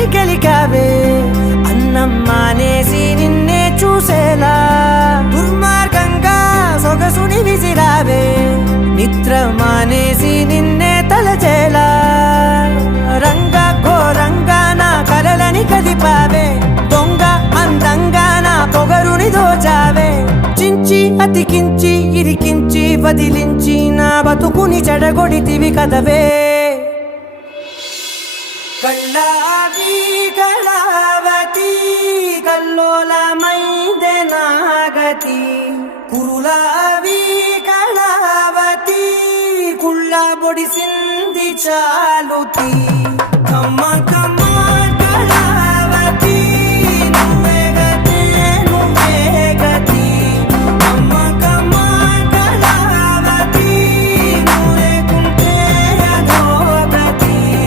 కలని గెలికావే అన్నం మానేసి నిన్నే చూసేలా దుర్మార్గంగా సొగసుని విసిరావే నిద్ర మానేసి నిన్నే తలచేలా రంగా ఘోరంగా నా కలలని కదిపావే దొంగ అందంగా నా పొగరుని దోచావే చించి అతికించి ఇరికించి వదిలించి నా బతుకుని చెడగొడితివి కదవే కళ్ళావి కళావతి కల్లోలమైందే నాగతి కురులావి కళావతి కుళ్ళ బొడిసింది చాలుతి